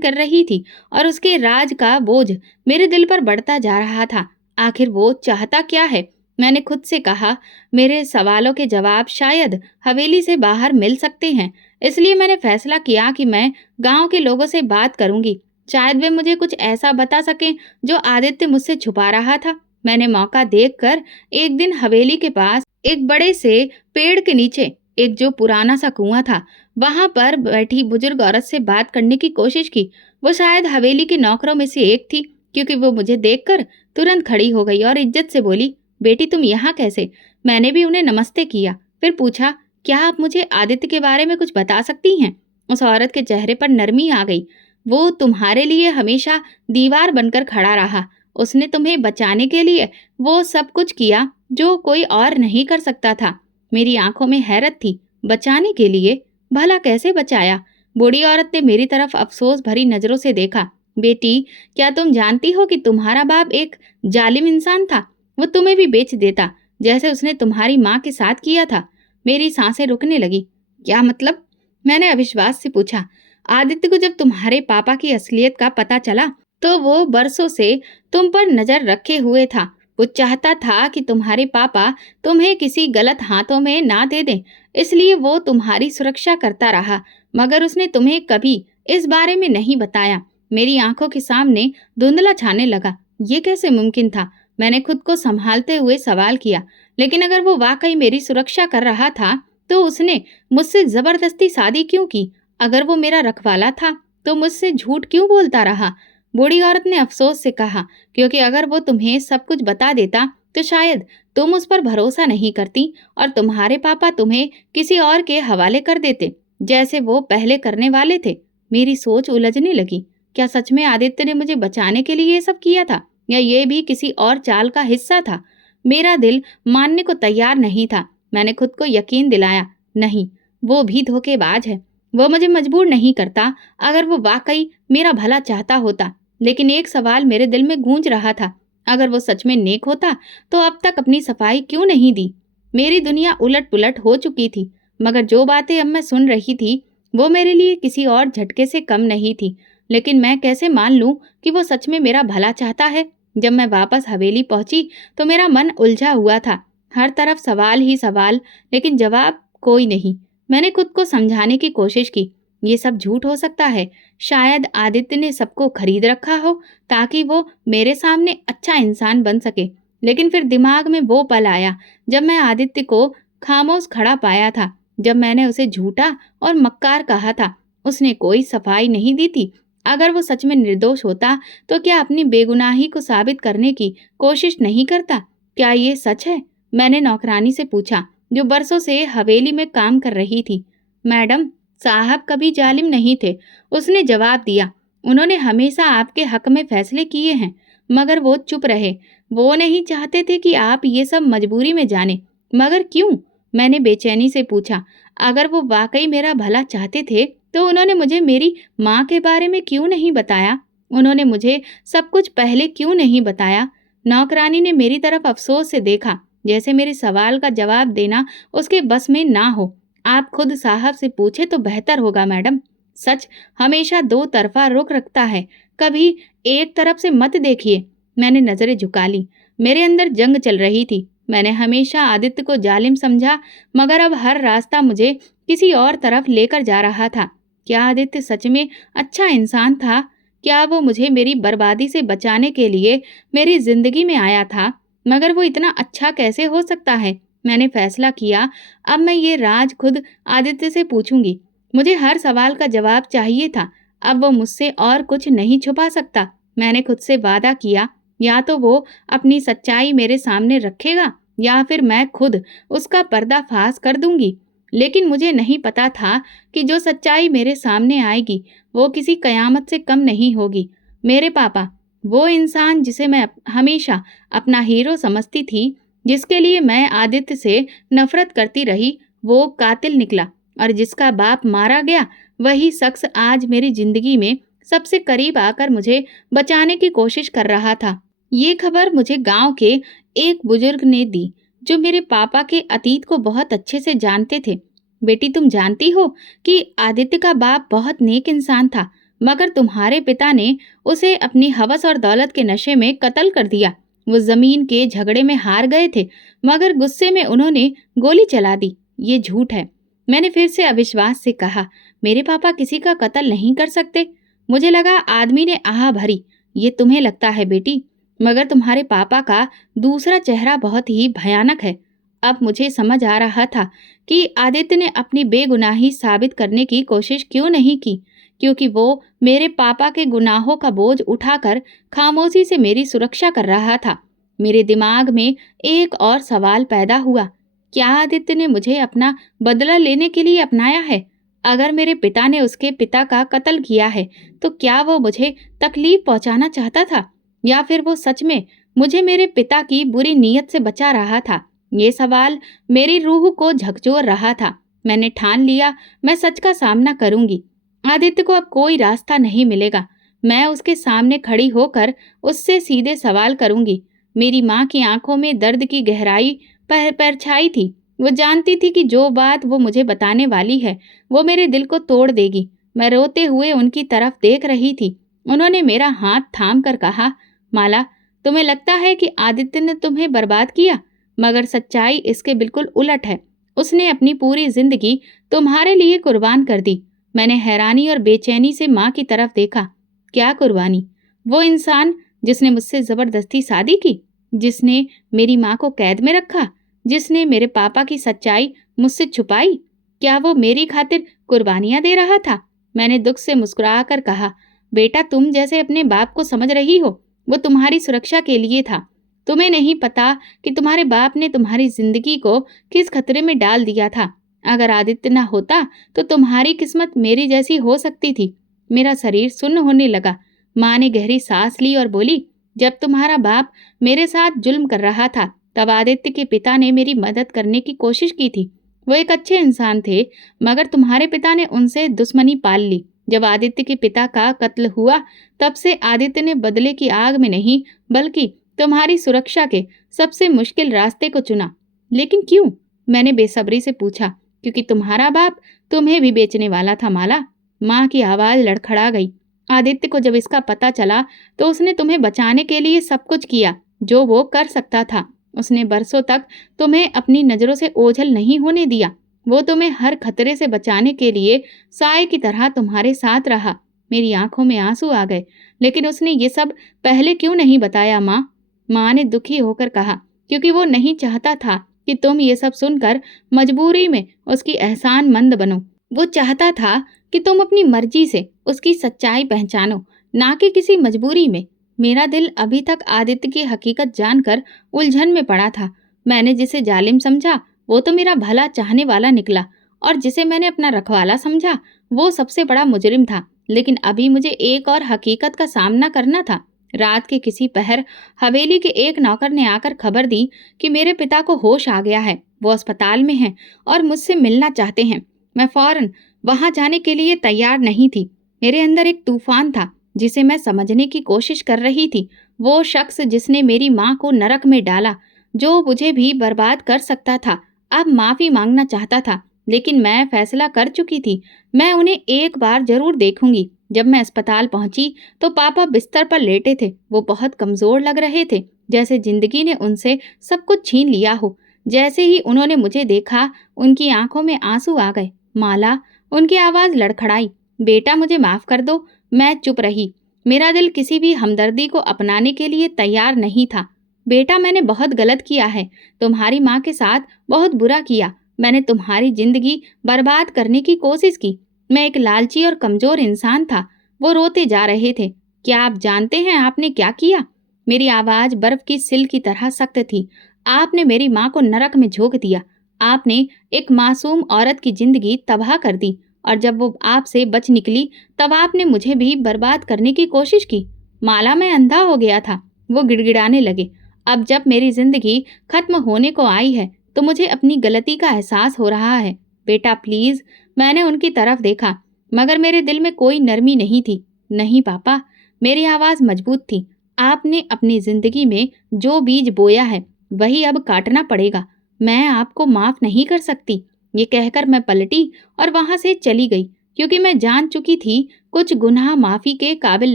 कर रही थी और उसके राज का बोझ मेरे दिल पर बढ़ता जा रहा था। आखिर वो चाहता क्या है? मैंने खुद से कहा, मेरे सवालों के जवाब शायद हवेली से बाहर मिल सकते हैं। इसलिए मैंने फैसला किया कि मैं गांव के लोगों से बात करूंगी। शायद वे मुझे कुछ ऐसा बता सकें जो आदित्य मुझसे छुपा रहा था। मैंने मौका देखकर एक दिन हवेली के पास एक बड़े से पेड़ के नीचे एक जो पुराना सा कुआं था, वहां पर बैठी बुजुर्ग औरत से बात करने की कोशिश की। वो शायद हवेली के नौकरों में से एक थी, क्योंकि वो मुझे देखकर तुरंत खड़ी हो गई और इज्जत से बोली, बेटी तुम यहाँ कैसे? मैंने भी उन्हें नमस्ते किया, फिर पूछा, क्या आप मुझे आदित्य के बारे में कुछ बता सकती हैं? उस औरत के चेहरे पर नरमी आ गई। वो तुम्हारे लिए हमेशा दीवार बनकर खड़ा रहा। उसने तुम्हें बचाने के लिए वो सब कुछ किया जो कोई और नहीं कर सकता था। मेरी आंखों में हैरत थी। बचाने के लिए? भला कैसे बचाया? बूढ़ी औरत ने मेरी तरफ अफसोस भरी नजरों से देखा। बेटी, क्या तुम जानती हो कि तुम्हारा बाप एक जालिम इंसान था? वो तुम्हें भी बेच देता, जैसे उसने तुम्हारी माँ के साथ किया था। मेरी सांसें रुकने लगी। क्या मतलब? मैंने अविश्वास से पूछा। आदित्य को जब तुम्हारे पापा की असलियत का पता चला तो वो बरसों से तुम पर नजर रखे हुए था। वो चाहता था कि तुम्हारे पापा तुम्हें किसी गलत हाथों में ना दे दें, इसलिए वो तुम्हारी सुरक्षा करता रहा, मगर उसने तुम्हें कभी इस बारे में नहीं बताया। मेरी आंखों के सामने धुंधला छाने लगा। ये कैसे मुमकिन था? मैंने खुद को संभालते हुए सवाल किया। लेकिन अगर वो वाकई मेरी सुरक्षा कर रहा था तो उसने मुझसे जबरदस्ती शादी क्यों की? अगर वो मेरा रखवाला था तो मुझसे झूठ क्यों बोलता रहा? बूढ़ी औरत ने अफसोस से कहा, क्योंकि अगर वो तुम्हें सब कुछ बता देता तो शायद तुम उस पर भरोसा नहीं करती और तुम्हारे पापा तुम्हें किसी और के हवाले कर देते, जैसे वो पहले करने वाले थे। मेरी सोच उलझने लगी। क्या सच में आदित्य ने मुझे बचाने के लिए ये सब किया था, या ये भी किसी और चाल का हिस्सा था? मेरा दिल मानने को तैयार नहीं था। मैंने खुद को यकीन दिलाया, नहीं, वो भी धोखेबाज है। वो मुझे मजबूर नहीं करता। अगर वो वाकई मेरा भला चाहता होता। लेकिन एक सवाल मेरे दिल में गूंज रहा था, अगर वो सच में नेक होता तो अब तक अपनी सफाई क्यों नहीं दी? मेरी दुनिया उलट पुलट हो चुकी थी, मगर जो बातें अब मैं सुन रही थी वो मेरे लिए किसी और झटके से कम नहीं थी। लेकिन मैं कैसे मान लूं कि वो सच में मेरा भला चाहता है? जब मैं वापस हवेली पहुंची तो मेरा मन उलझा हुआ था। हर तरफ सवाल ही सवाल, लेकिन जवाब कोई नहीं। मैंने खुद को समझाने की कोशिश की, ये सब झूठ हो सकता है। शायद आदित्य ने सबको खरीद रखा हो ताकि वो मेरे सामने अच्छा इंसान बन सके। लेकिन फिर दिमाग में वो पल आया जब मैं आदित्य को खामोश खड़ा पाया था, जब मैंने उसे झूठा और मक्कार कहा था। उसने कोई सफाई नहीं दी थी। अगर वो सच में निर्दोष होता तो क्या अपनी बेगुनाही को साबित करने की कोशिश नहीं करता? क्या ये सच है? मैंने नौकरानी से पूछा, जो बरसों से हवेली में काम कर रही थी। मैडम, साहब कभी जालिम नहीं थे, उसने जवाब दिया। उन्होंने हमेशा आपके हक में फैसले किए हैं, मगर वो चुप रहे। वो नहीं चाहते थे कि आप ये सब मजबूरी में जाने। मगर क्यों? मैंने बेचैनी से पूछा। अगर वो वाकई मेरा भला चाहते थे तो उन्होंने मुझे मेरी माँ के बारे में क्यों नहीं बताया? उन्होंने मुझे सब कुछ पहले क्यों नहीं बताया? नौकरानी ने मेरी तरफ अफसोस से देखा, जैसे मेरे सवाल का जवाब देना उसके बस में ना हो। आप खुद साहब से पूछे तो बेहतर होगा मैडम। सच हमेशा दो तरफा रुख रखता है, कभी एक तरफ से मत देखिए। मैंने नजरें झुका ली। मेरे अंदर जंग चल रही थी। मैंने हमेशा आदित्य को जालिम समझा, मगर अब हर रास्ता मुझे किसी और तरफ लेकर जा रहा था। क्या आदित्य सच में अच्छा इंसान था? क्या वो मुझे मेरी बर्बादी से बचाने के लिए मेरी जिंदगी में आया था? मगर वो इतना अच्छा कैसे हो सकता है? मैंने फैसला किया, अब मैं ये राज खुद आदित्य से पूछूंगी। मुझे हर सवाल का जवाब चाहिए था। अब वो मुझसे और कुछ नहीं छुपा सकता। मैंने खुद से वादा किया, या तो वो अपनी सच्चाई मेरे सामने रखेगा या फिर मैं खुद उसका पर्दाफाश कर दूंगी। लेकिन मुझे नहीं पता था कि जो सच्चाई मेरे सामने आएगी वो किसी कयामत से कम नहीं होगी। मेरे पापा, वो इंसान जिसे मैं हमेशा अपना हीरो समझती थी, जिसके लिए मैं आदित्य से नफरत करती रही, वो कातिल निकला। और जिसका बाप मारा गया, वही शख्स आज मेरी जिंदगी में सबसे करीब आकर मुझे बचाने की कोशिश कर रहा था। ये खबर मुझे गांव के एक बुजुर्ग ने दी, जो मेरे पापा के अतीत को बहुत अच्छे से जानते थे। बेटी, तुम जानती हो कि आदित्य का बाप बहुत नेक इंसान था, मगर तुम्हारे पिता ने उसे अपनी हवस और दौलत के नशे में कत्ल कर दिया। वो जमीन के झगड़े में हार गए थे, मगर गुस्से में उन्होंने गोली चला दी। ये झूठ है। मैंने फिर से अविश्वास से कहा, मेरे पापा किसी का कत्ल नहीं कर सकते। मुझे लगा आदमी ने आह भरी। ये तुम्हें लगता है बेटी, मगर तुम्हारे पापा का दूसरा चेहरा बहुत ही भयानक है। अब मुझे समझ आ रहा था कि आदित्य ने अपनी बेगुनाही साबित करने की कोशिश क्यों नहीं की, क्योंकि वो मेरे पापा के गुनाहों का बोझ उठाकर खामोशी से मेरी सुरक्षा कर रहा था। मेरे दिमाग में एक और सवाल पैदा हुआ, क्या आदित्य ने मुझे अपना बदला लेने के लिए अपनाया है? अगर मेरे पिता ने उसके पिता का कत्ल किया है, तो क्या वो मुझे तकलीफ पहुंचाना चाहता था, या फिर वो सच में मुझे मेरे पिता की बुरी नीयत से बचा रहा था? ये सवाल मेरी रूह को झकझोर रहा था। मैंने ठान लिया, मैं सच का सामना करूंगी। आदित्य को अब कोई रास्ता नहीं मिलेगा। मैं उसके सामने खड़ी होकर उससे सीधे सवाल करूंगी। मेरी माँ की आंखों में दर्द की गहराई परछाई थी। वो जानती थी कि जो बात वो मुझे बताने वाली है, वो मेरे दिल को तोड़ देगी। मैं रोते हुए उनकी तरफ देख रही थी। उन्होंने मेरा हाथ थाम कर कहा, माला, तुम्हें लगता है कि आदित्य ने तुम्हें बर्बाद किया, मगर सच्चाई इसके बिल्कुल उलट है। उसने अपनी पूरी जिंदगी तुम्हारे लिए कुर्बान कर दी। मैंने हैरानी और बेचैनी से माँ की तरफ देखा। क्या कुर्बानी? वो इंसान जिसने मुझसे जबरदस्ती शादी की, जिसने मेरी माँ को कैद में रखा, जिसने मेरे पापा की सच्चाई मुझसे छुपाई, क्या वो मेरी खातिर कुर्बानियां दे रहा था? मैंने दुख से मुस्कुराकर कहा, बेटा, तुम जैसे अपने बाप को समझ रही हो, वो तुम्हारी सुरक्षा के लिए था। तुम्हें नहीं पता कि तुम्हारे बाप ने तुम्हारी जिंदगी को किस खतरे में डाल दिया था। अगर आदित्य न होता तो तुम्हारी किस्मत मेरी जैसी हो सकती थी। मेरा शरीर सुन्न होने लगा। माँ ने गहरी सांस ली और बोली, जब तुम्हारा बाप मेरे साथ जुल्म कर रहा था, तब आदित्य के पिता ने मेरी मदद करने की कोशिश की थी। वो एक अच्छे इंसान थे, मगर तुम्हारे पिता ने उनसे दुश्मनी पाल ली। जब आदित्य के पिता का कत्ल हुआ, तब से आदित्य ने बदले की आग में नहीं, बल्कि तुम्हारी सुरक्षा के सबसे मुश्किल रास्ते को चुना। लेकिन क्यों? मैंने बेसब्री से पूछा। क्योंकि तुम्हारा बाप तुम्हें भी बेचने वाला था, माला। माँ की आवाज लड़खड़ा गई। आदित्य को जब इसका पता चला, तो उसने तुम्हें बचाने के लिए सब कुछ किया जो वो कर सकता था। उसने बरसों तक तुम्हें अपनी नजरों से ओझल नहीं होने दिया। वो तुम्हें हर खतरे से बचाने के लिए साए की तरह तुम्हारे साथ रहा। मेरी आंखों में आंसू आ गए। लेकिन उसने ये सब पहले क्यों नहीं बताया, माँ? माँ ने दुखी होकर कहा, क्योंकि वो नहीं चाहता था कि तुम ये सब सुनकर मजबूरी में उसकी एहसानमंद बनो। वो चाहता था कि तुम अपनी मर्जी से उसकी सच्चाई पहचानो, ना कि किसी मजबूरी में। मेरा दिल अभी तक आदित्य की हकीकत जानकर उलझन में पड़ा था। मैंने जिसे जालिम समझा, वो तो मेरा भला चाहने वाला निकला, और जिसे मैंने अपना रखवाला समझा, वो सबसे बड़ा मुजरिम था। लेकिन अभी मुझे एक और हकीकत का सामना करना था। रात के किसी पहर हवेली के एक नौकर ने आकर खबर दी कि मेरे पिता को होश आ गया है, वो अस्पताल में हैं और मुझसे मिलना चाहते हैं। मैं फौरन वहां जाने के लिए तैयार नहीं थी। मेरे अंदर एक तूफान था जिसे मैं समझने की कोशिश कर रही थी। वो शख्स जिसने मेरी माँ को नरक में डाला, जो मुझे भी बर्बाद कर सकता था, अब माफी मांगना चाहता था। लेकिन मैं फैसला कर चुकी थी, मैं उन्हें एक बार जरूर देखूंगी। जब मैं अस्पताल पहुंची तो पापा बिस्तर पर लेटे थे। वो बहुत कमजोर लग रहे थे। जैसे जिंदगी ने उनसे सब कुछ छीन लिया हो। जैसे ही उन्होंने मुझे देखा, उनकी आंखों में आंसू आ गए। माला, उनकी आवाज लड़खड़ाई। बेटा मुझे माफ कर दो। मैं चुप रही। मेरा दिल किसी भी हमदर्दी को अपनाने के लिए तैयार नहीं था। बेटा, मैंने बहुत गलत किया है। तुम्हारी माँ के साथ बहुत बुरा किया। मैंने तुम्हारी जिंदगी बर्बाद करने की कोशिश की। मैं एक लालची और कमजोर इंसान था। वो रोते जा रहे थे। क्या आप जानते हैं आपने क्या किया? मेरी आवाज बर्फ की सिल की तरह सख्त थी। आपने मेरी माँ को नरक में झोंक दिया। आपने एक मासूम औरत की जिंदगी तबाह कर दी, और जब वो आपसे बच निकली तब आपने मुझे भी बर्बाद करने की कोशिश की। माला, मैं अंधा हो गया था। वो गिड़गिड़ाने लगे। अब जब मेरी जिंदगी खत्म होने को आई है तो मुझे अपनी गलती का एहसास हो रहा है। बेटा प्लीज। मैंने उनकी तरफ देखा, मगर मेरे दिल में कोई नरमी नहीं थी। नहीं पापा। मेरी आवाज मजबूत थी। आपने अपनी जिंदगी में जो बीज बोया है वही अब काटना पड़ेगा। मैं आपको माफ नहीं कर सकती। ये कहकर मैं पलटी और वहां से चली गई, क्योंकि मैं जान चुकी थी कुछ गुनाह माफी के काबिल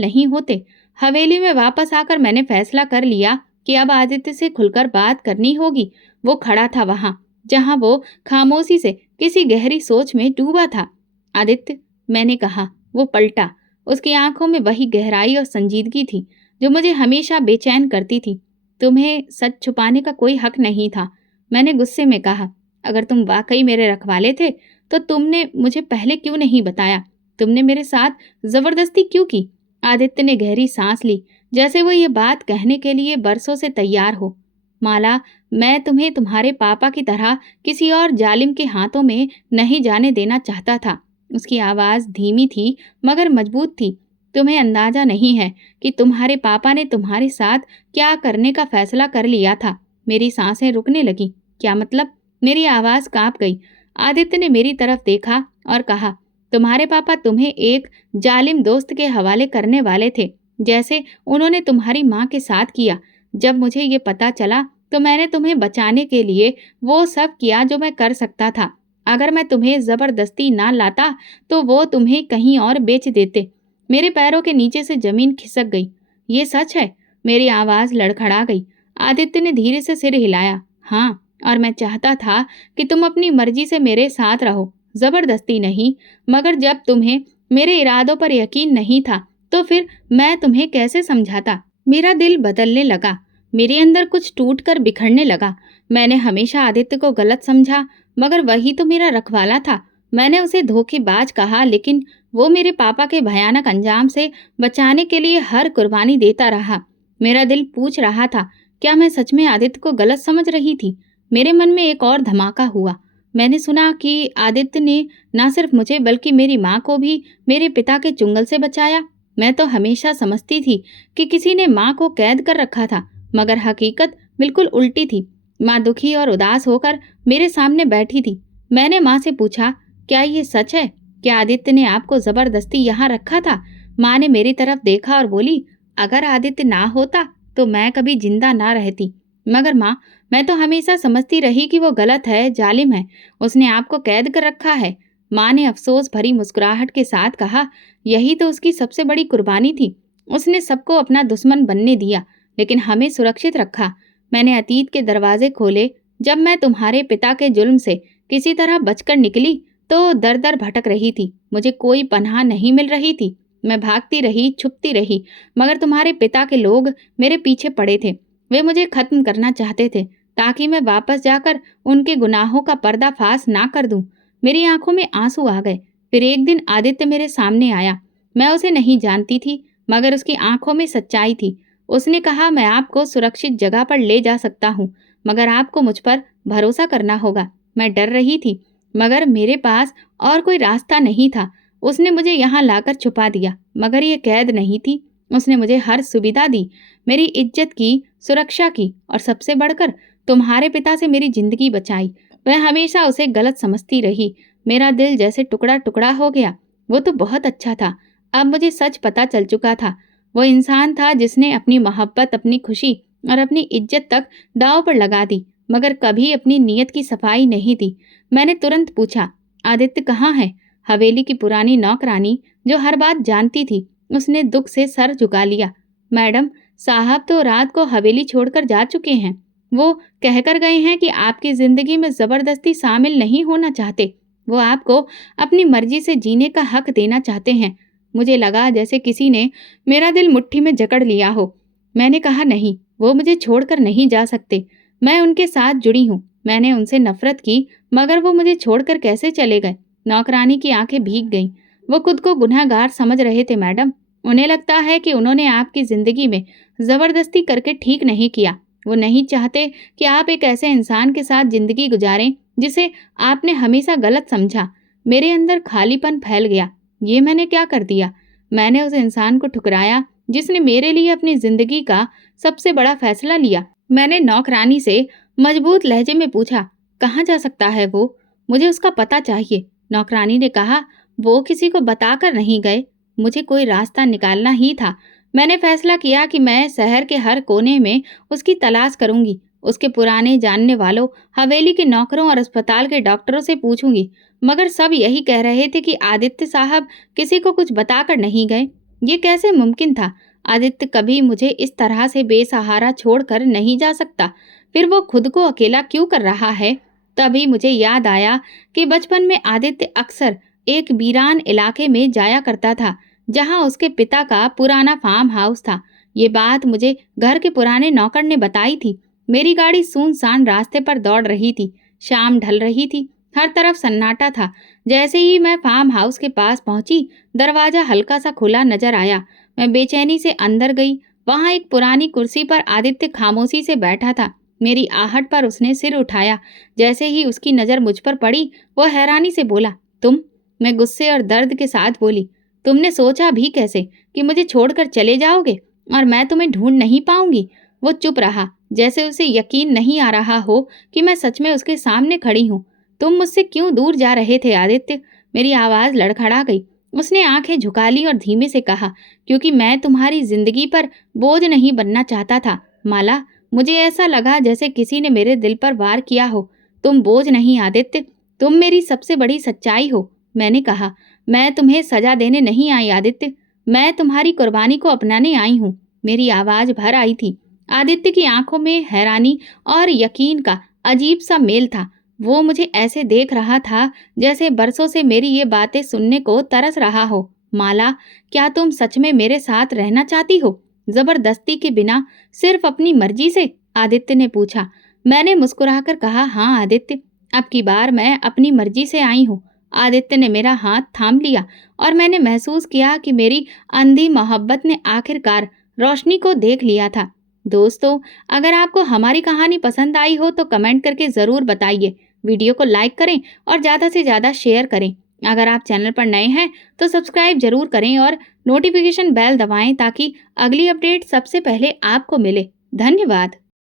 नहीं होते। हवेली में वापस आकर मैंने फैसला कर लिया कि अब आदित्य से खुलकर बात करनी होगी। वो खड़ा था वहां जहां वो खामोशी से किसी गहरी सोच में डूबा था। आदित्य, मैंने कहा। वो पलटा। उसकी आंखों में वही गहराई और संजीदगी थी जो मुझे हमेशा बेचैन करती थी। तुम्हें सच छुपाने का कोई हक नहीं था, मैंने गुस्से में कहा। अगर तुम वाकई मेरे रखवाले थे तो तुमने मुझे पहले क्यों नहीं बताया? तुमने मेरे साथ जबरदस्ती क्यों की? आदित्य ने गहरी सांस ली, जैसे वो ये बात कहने के लिए बरसों से तैयार हो। माला, मैं तुम्हें तुम्हारे पापा की तरह किसी और जालिम के हाथों में नहीं जाने देना चाहता था। उसकी आवाज धीमी थी मगर मजबूत थी। तुम्हें अंदाजा नहीं है कि तुम्हारे पापा ने तुम्हारे साथ क्या करने का फैसला कर लिया था। मेरी सांसें रुकने लगी। क्या मतलब? मेरी आवाज कांप गई। आदित्य ने मेरी तरफ देखा और कहा, तुम्हारे पापा तुम्हें एक जालिम दोस्त के हवाले करने वाले थे, जैसे उन्होंने तुम्हारी माँ के साथ किया। जब मुझे ये पता चला तो मैंने तुम्हें बचाने के लिए वो सब किया जो मैं कर सकता था। अगर मैं तुम्हें जबरदस्ती ना लाता तो वो तुम्हें कहीं और बेच देते। मेरे पैरों के नीचे से जमीन खिसक गई। ये सच है? मेरी आवाज लड़खड़ा गई। आदित्य ने धीरे से सिर हिलाया। हाँ, और मैं चाहता था कि तुम अपनी मर्जी से मेरे साथ रहो, जबरदस्ती नहीं। मगर जब तुम्हें मेरे इरादों पर यकीन नहीं था तो फिर मैं तुम्हें कैसे समझाता? मेरा दिल बदलने लगा। मेरे अंदर कुछ टूट कर बिखरने लगा। मैंने हमेशा आदित्य को गलत समझा, मगर वही तो मेरा रखवाला था। मैंने उसे धोखेबाज कहा, लेकिन वो मेरे पापा के भयानक अंजाम से बचाने के लिए हर कुर्बानी देता रहा। मेरा दिल पूछ रहा था, क्या मैं सच में आदित्य को गलत समझ रही थी? मेरे मन में एक और धमाका हुआ। मैंने सुना कि आदित्य ने न सिर्फ मुझे बल्कि मेरी माँ को भी मेरे पिता के चुंगल से बचाया। मैं तो हमेशा समझती थी कि किसी ने माँ को कैद कर रखा था, मगर हकीकत बिल्कुल उल्टी थी। माँ दुखी और उदास होकर मेरे सामने बैठी थी। मैंने माँ से पूछा, क्या ये सच है? क्या आदित्य ने आपको जबरदस्ती यहाँ रखा था? माँ ने मेरी तरफ देखा और बोली, अगर आदित्य ना होता तो मैं कभी जिंदा ना रहती। मगर माँ, मैं तो हमेशा समझती रही कि वो गलत है, जालिम है। उसने आपको कैद कर रखा है। माँ ने अफसोस भरी मुस्कुराहट के साथ कहा, यही तो उसकी सबसे बड़ी कुर्बानी थी। उसने सबको अपना दुश्मन बनने दिया, लेकिन हमें सुरक्षित रखा। मैंने अतीत के दरवाजे खोले। जब मैं तुम्हारे पिता के जुल्म से किसी तरह बचकर निकली तो दर दर भटक रही थी। मुझे कोई पनाह नहीं मिल रही थी। मैं भागती रही, छुपती रही, मगर तुम्हारे पिता के लोग मेरे पीछे पड़े थे। वे मुझे खत्म करना चाहते थे ताकि मैं वापस जाकर उनके गुनाहों का पर्दाफाश ना कर दूं। मेरी आंखों में आंसू आ गए। फिर एक दिन आदित्य मेरे सामने आया। मैं उसे नहीं जानती थी, मगर उसकी आंखों में सच्चाई थी। उसने कहा, मैं आपको सुरक्षित जगह पर ले जा सकता हूँ, मगर आपको मुझ पर भरोसा करना होगा। मैं डर रही थी, मगर मेरे पास और कोई रास्ता नहीं था। उसने मुझे यहाँ लाकर छुपा दिया, मगर ये कैद नहीं थी। उसने मुझे हर सुविधा दी, मेरी इज्जत की, सुरक्षा की, और सबसे बढ़कर तुम्हारे पिता से मेरी जिंदगी बचाई। मैं हमेशा उसे गलत समझती रही। मेरा दिल जैसे टुकड़ा टुकड़ा हो गया। वो तो बहुत अच्छा था। अब मुझे सच पता चल चुका था। वो इंसान था जिसने अपनी मोहब्बत, अपनी खुशी और अपनी इज्जत तक दांव पर लगा दी, मगर कभी अपनी नीयत की सफाई नहीं दी। मैंने तुरंत पूछा, आदित्य कहाँ है? हवेली की पुरानी नौकरानी जो हर बात जानती थी, उसने दुख से सर झुका लिया। मैडम, साहब तो रात को हवेली छोड़कर जा चुके हैं। वो कहकर गए हैं कि आपकी जिंदगी में जबरदस्ती शामिल नहीं होना चाहते। वो आपको अपनी मर्जी से जीने का हक देना चाहते हैं। मुझे लगा जैसे किसी ने मेरा दिल मुट्ठी में जकड़ लिया हो। मैंने कहा नहीं, वो मुझे छोड़कर नहीं जा सकते। मैं उनके साथ जुड़ी हूँ। मैंने उनसे नफरत की, मगर वो मुझे छोड़कर कैसे चले गए? नौकरानी की आंखें भीग गईं। वो खुद को गुनहगार समझ रहे थे मैडम। उन्हें लगता है कि उन्होंने आपकी जिंदगी में जबरदस्ती करके ठीक नहीं किया। वो नहीं चाहते कि आप एक ऐसे इंसान के साथ जिंदगी गुजारें जिसे आपने हमेशा गलत समझा। मेरे अंदर खालीपन फैल गया। ये मैंने क्या कर दिया? मैंने उस इंसान को ठुकराया जिसने मेरे लिए अपनी जिंदगी का सबसे बड़ा फैसला लिया। मैंने नौकरानी से मजबूत लहजे में पूछा, कहाँ जा सकता है वो? मुझे उसका पता चाहिए। नौकरानी ने कहा, वो किसी को बताकर नहीं गए। मुझे कोई रास्ता निकालना ही था। मैंने फैसला किया कि मैं शहर के हर कोने में उसकी तलाश करूंगी। उसके पुराने जानने वालों, हवेली के नौकरों और अस्पताल के डॉक्टरों से पूछूंगी, मगर सब यही कह रहे थे कि आदित्य साहब किसी को कुछ बताकर नहीं गए। ये कैसे मुमकिन था? आदित्य कभी मुझे इस तरह से बेसहारा छोड़कर नहीं जा सकता। फिर वो खुद को अकेला क्यों कर रहा है? तभी मुझे याद आया कि बचपन में आदित्य अक्सर एक वीरान इलाके में जाया करता था, जहां उसके पिता का पुराना फार्म हाउस था। ये बात मुझे घर के पुराने नौकर ने बताई थी। मेरी गाड़ी सुनसान रास्ते पर दौड़ रही थी। शाम ढल रही थी। हर तरफ सन्नाटा था। जैसे ही मैं फार्म हाउस के पास पहुंची, दरवाजा हल्का सा खुला नजर आया। मैं बेचैनी से अंदर गई। वहां एक पुरानी कुर्सी पर आदित्य खामोशी से बैठा था। मेरी आहट पर उसने सिर उठाया। जैसे ही उसकी नजर मुझ पर पड़ी, वो हैरानी से बोला, तुम? मैं गुस्से और दर्द के साथ बोली, तुमने सोचा भी कैसे कि मुझे छोड़कर चले जाओगे और मैं तुम्हें ढूंढ नहीं पाऊंगी? वो चुप रहा, जैसे उसे यकीन नहीं आ रहा हो कि मैं सच में उसके सामने खड़ी हूँ। तुम मुझसे क्यों दूर जा रहे थे आदित्य? मेरी आवाज लड़खड़ा गई। उसने आंखें झुका ली और धीमे से कहा, क्योंकि मैं तुम्हारी जिंदगी पर बोझ नहीं बनना चाहता था माला। मुझे ऐसा लगा जैसे किसी ने मेरे दिल पर वार किया हो। तुम बोझ नहीं आदित्य, तुम मेरी सबसे बड़ी सच्चाई हो। मैंने कहा, मैं तुम्हें सजा देने नहीं आई आदित्य, मैं तुम्हारी कुर्बानी को अपनाने आई हूँ। मेरी आवाज भर आई थी। आदित्य की आंखों में हैरानी और यकीन का अजीब सा मेल था। वो मुझे ऐसे देख रहा था जैसे बरसों से मेरी ये बातें सुनने को तरस रहा हो। माला, क्या तुम सच में मेरे साथ रहना चाहती हो? जबरदस्ती के बिना, सिर्फ अपनी मर्जी से? आदित्य ने पूछा। मैंने मुस्कुराकर कहा, हाँ आदित्य, अब की बार मैं अपनी मर्जी से आई हूँ। आदित्य ने मेरा हाथ थाम लिया और मैंने महसूस किया कि मेरी अंधी मोहब्बत ने आखिरकार रोशनी को देख लिया था। दोस्तों, अगर आपको हमारी कहानी पसंद आई हो तो कमेंट करके ज़रूर बताइए। वीडियो को लाइक करें और ज़्यादा से ज़्यादा शेयर करें। अगर आप चैनल पर नए हैं तो सब्सक्राइब जरूर करें और नोटिफिकेशन बेल दबाएं ताकि अगली अपडेट सबसे पहले आपको मिले। धन्यवाद।